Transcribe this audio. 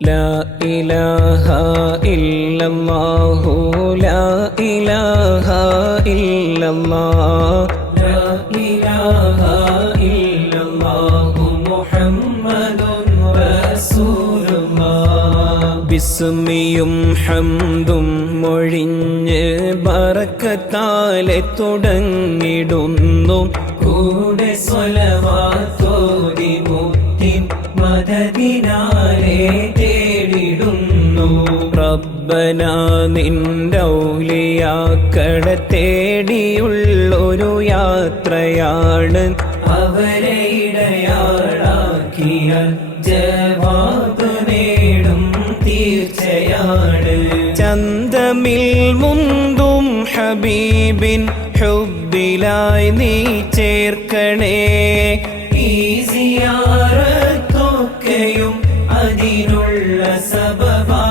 لا إله إلا الله لا إله إلا الله لا إله إلا الله محمد رسول الله ബിസ്മിയും ഹംദും മൊഴിഞ്ഞ് ബറക്കത്താലെ തുടങ്ങിടുന്നു കൂടെ സ്വലവാത്തോതി മുത്തിൻ മദതിനാലെ റബ്ബന നിൻഡൗലിയാക്കടെ തേടിയുള്ളൊരു യാത്രയാണ്. അവരെ ഇടയാളാക്കിയ ജവാബ് നേടും തീർച്ചയാണ്. ചന്തമിൽ മുന്തും ഹബീബിൻ ഹുബിലായി നീ ചേർക്കണേ. ഈ സിയാറത്തൊക്കെയും അതിനുള്ള തീർക്കണേ